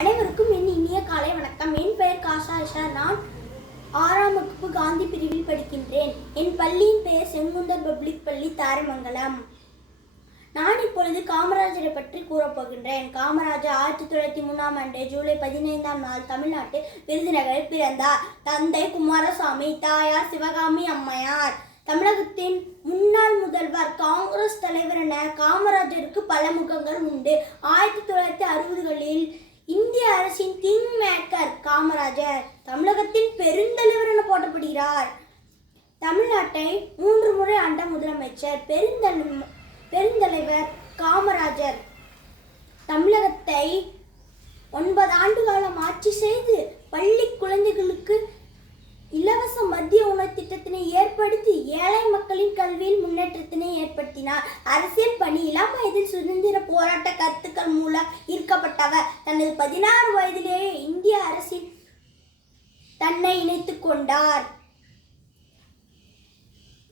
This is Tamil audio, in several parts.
அனைவருக்கும் என் இனிய காலை வணக்கம். என் பெயர் காஷா இஷா. நான் 6ஆம் வகுப்பு காந்தி பிரிவில் படிக்கின்றேன். என் பள்ளியின் பெயர் செங்குந்தர் பப்ளிக் பள்ளி, தாரமங்கலம். நான் இப்பொழுது காமராஜரை பற்றி கூறப்போகின்றேன். காமராஜர் 1903ஆம் ஆண்டு ஜூலை 15ஆம் நாள் தமிழ்நாட்டு விருதுநகரில் பிறந்தார். தந்தை குமாரசாமி, தாயார் சிவகாமி அம்மையார். தமிழகத்தின் முன்னாள் முதல்வர், காங்கிரஸ் தலைவர் என காமராஜருக்கு பல முகங்கள் உண்டு. 1960களில் இந்திய அரசின் கிங் மேக்கர் காமராஜர். தமிழகத்தின் பெருந்தலைவர் என போற்றப்படுகிறார். தமிழ்நாட்டை 3 முறை ஆண்ட முதலமைச்சர். பெருந்தலைவர் காமராஜர் தமிழகத்தை 9 ஆண்டு காலம் ஆட்சி செய்து பள்ளி குழந்தைகளுக்கு இலவச மதிய உணவு திட்டத்தினை ஏற்படுத்தி ஏழை மக்களின் கல்வியில் முன்னேற்றத்தினை ஏற்படுத்தினார். அரசியல் பணி இளம் வயதில் சுதந்திர போராட்ட கருத்துக்கள் மூலம் ஈர்க்கப்பட்டவர். தனது 16 வயதிலேயே இந்திய அரசில் தன்னை இணைத்துக் கொண்டார்.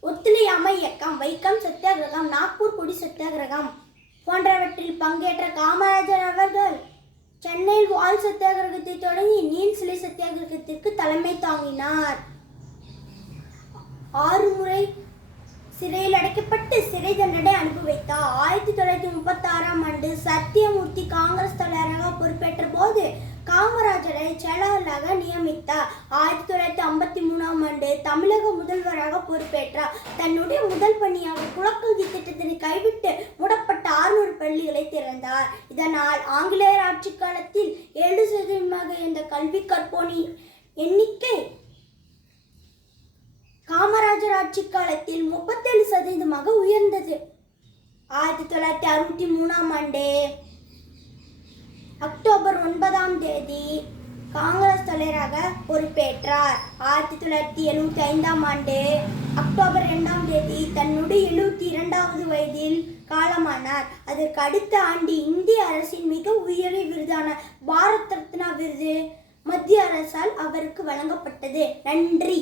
ஒத்துழையாமை இயக்கம், வைக்கம் சத்தியாகிரகம், நாக்பூர் கொடி சத்தியாகிரகம் போன்றவற்றில் பங்கேற்ற காமராஜர் அவர்கள் சென்னையில் வால் சத்தியாகிரகத்தை தொடங்கி நீல் சிலை சத்தியாகிரகத்திற்கு தலைமை தாங்கினார். 6 முறை சிறையில் அடைக்கப்பட்டு சிறை தண்டனை அனுபவித்தார். 1936ஆம் ஆண்டு சத்தியமூர்த்தி காங்கிரஸ் தலைவராக பொறுப்பேற்ற போது காமராஜரை செயலாளராக நியமித்தார். 1953ஆம் ஆண்டு தமிழக முதல்வராக பொறுப்பேற்றார். தன்னுடைய முதல் பணியாக குலக்கல்வி திட்டத்தினை கைவிட்டு மூடப்பட்ட 600 பள்ளிகளை திறந்தார். இதனால் ஆங்கிலேயர் ஆட்சி காலத்தில் 7% இருந்த கல்வி கற்போனி எண்ணிக்கை காமராஜர் ஆட்சி காலத்தில் 37% உயர்ந்தது. 1963ஆம் ஆண்டு அக்டோபர் 9ஆம் தேதி காங்கிரஸ் தலைவராக பொறுப்பேற்றார். 1975ஆம் ஆண்டு அக்டோபர் 2ஆம் தேதி தன்னுடைய 72வது வயதில் காலமானார். அதற்கு அடுத்த ஆண்டு இந்திய அரசின் மிக உயரிய விருதான பாரத் ரத்னா விருது மத்திய அரசால் அவருக்கு வழங்கப்பட்டது. நன்றி.